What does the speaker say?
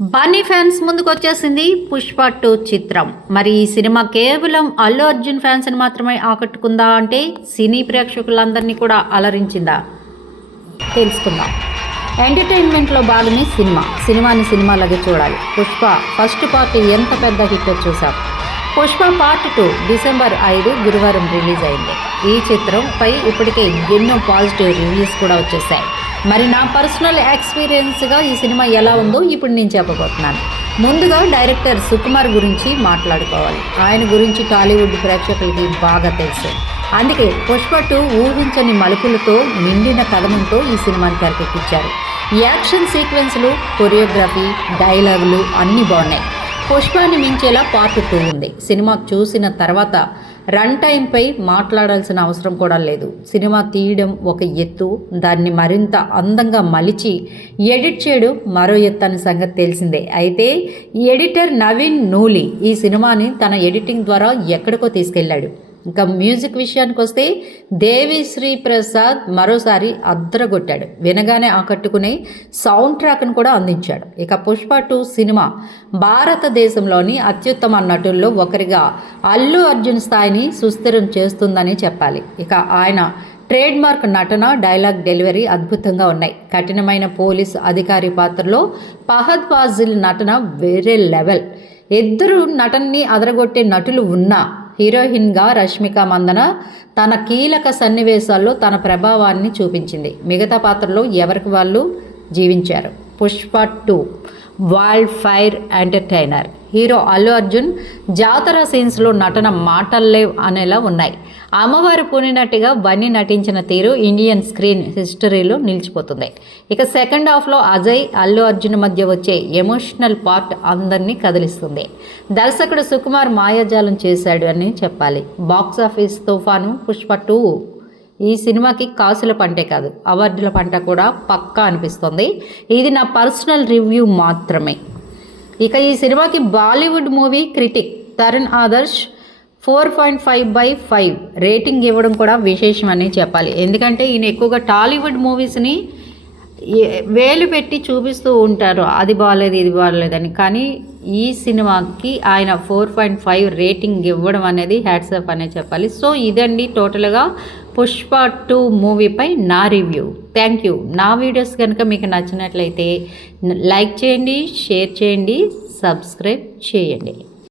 Bunny fans ముందుకు వచ్చేసింది పుష్ప 2 చిత్రం. మరి ఈ సినిమా కేవలం అల్లు అర్జున్ ఫ్యాన్స్ని మాత్రమే ఆకట్టుకుందా అంటే సినీ ప్రేక్షకులందరినీ కూడా అలరించిందా తెలుసుకుందాం. ఎంటర్టైన్మెంట్లో భాగమే సినిమాని సినిమాలాగే చూడాలి. పుష్ప ఫస్ట్ పార్ట్ ఎంత పెద్ద హిట్ చూసాం. పుష్ప పార్ట్ 2 డిసెంబర్ 5 గురువారం రిలీజ్ అయింది. ఈ చిత్రంపై ఇప్పటికే ఎన్నో పాజిటివ్ రివ్యూస్ కూడా వచ్చేసాయి. మరి నా పర్సనల్ ఎక్స్పీరియన్స్గా ఈ సినిమా ఎలా ఉందో ఇప్పుడు నేను చెప్పబోతున్నాను. ముందుగా డైరెక్టర్ సుకుమార్ గురించి మాట్లాడుకోవాలి. ఆయన గురించి టాలీవుడ్ ప్రేక్షకులకి బాగా తెలుసు. అందుకే పుష్ప 2 ఊహించని మలుపులతో నిండిన కథనంతో ఈ సినిమాని తెరకెక్కించారు. యాక్షన్ సీక్వెన్స్లు, కొరియోగ్రఫీ, డైలాగులు అన్నీ బాగున్నాయి. పుష్పాన్ని మించేలా పార్ట్ 2 ఉంది. సినిమా చూసిన తర్వాత రన్ టైంపై మాట్లాడాల్సిన అవసరం కూడా లేదు. సినిమా తీయడం ఒక ఎత్తు, దాన్ని మరింత అందంగా మలిచి ఎడిట్ చేయడం మరో ఎత్తు అనే సంగతి తెలిసిందే. అయితే ఎడిటర్ నవీన్ నూలి ఈ సినిమాని తన ఎడిటింగ్ ద్వారా ఎక్కడికో తీసుకెళ్లాడు. ఇంకా మ్యూజిక్ విషయానికి వస్తే దేవిశ్రీ ప్రసాద్ మరోసారి అద్దరగొట్టాడు. వినగానే ఆకట్టుకునే సౌండ్ ట్రాక్ను కూడా అందించాడు. ఇక పుష్ప 2 సినిమా భారతదేశంలోని అత్యుత్తమ నటుల్లో ఒకరిగా అల్లు అర్జున్ స్థాయిని సుస్థిరం చేస్తుందని చెప్పాలి. ఇక ఆయన ట్రేడ్ మార్క్ నటన, డైలాగ్ డెలివరీ అద్భుతంగా ఉన్నాయి. కఠినమైన పోలీస్ అధికారి పాత్రలో ఫహద్ ఫాజిల్ నటన వేరే లెవెల్. ఇద్దరు నటనని అదరగొట్టే నటులు ఉన్నా హీరోయిన్గా రష్మిక మందన తన కీలక సన్నివేశాల్లో తన ప్రభావాన్ని చూపించింది. మిగతా పాత్రలో ఎవరికి వాళ్ళు జీవించారు. Pushpa 2 wild fire entertainer. Hero Allu Arjun జాతర సీన్స్లో నటన మాటల్లేవ్ అనేలా ఉన్నాయి. అమ్మవారు పూనినట్టుగా బన్నీ నటించిన తీరు ఇండియన్ స్క్రీన్ హిస్టరీలో నిలిచిపోతుంది. ఇక సెకండ్ హాఫ్లో అజయ్, అల్లు అర్జున్ మధ్య వచ్చే ఎమోషనల్ పార్ట్ అందరినీ కదిలిస్తుంది. దర్శకుడు సుకుమార్ మాయాజాలం చేశాడు అని చెప్పాలి. బాక్సాఫీస్ తుఫాను పుష్ప 2 ఈ సినిమాకి కాసుల పంటే కాదు, అవార్డుల పంట కూడా పక్కా అనిపిస్తుంది. ఇది నా పర్సనల్ రివ్యూ మాత్రమే. ఇక ఈ సినిమాకి Bollywood movie critic Tarun Adarsh 4.5/5 rating ఇవ్వడం కూడా విశేషమని చెప్పాలి. ఎందుకంటే ఈయన ఎక్కువగా టాలీవుడ్ మూవీస్ని వేలు పెట్టి చూపిస్తూ ఉంటారు, అది బాగాలేదు ఇది బాగాలేదని. కానీ ఈ సినిమాకి ఆయన 4.5 రేటింగ్ ఇవ్వడం అనేది హ్యాట్సాప్ అనే చెప్పాలి. సో ఇదండి టోటల్గా పుష్ప 2 మూవీపై నా రివ్యూ. Thank you. నా వీడియోస్ కనుక మీకు నచ్చినట్లయితే లైక్ చేయండి, షేర్ చేయండి, సబ్స్క్రైబ్ చేయండి.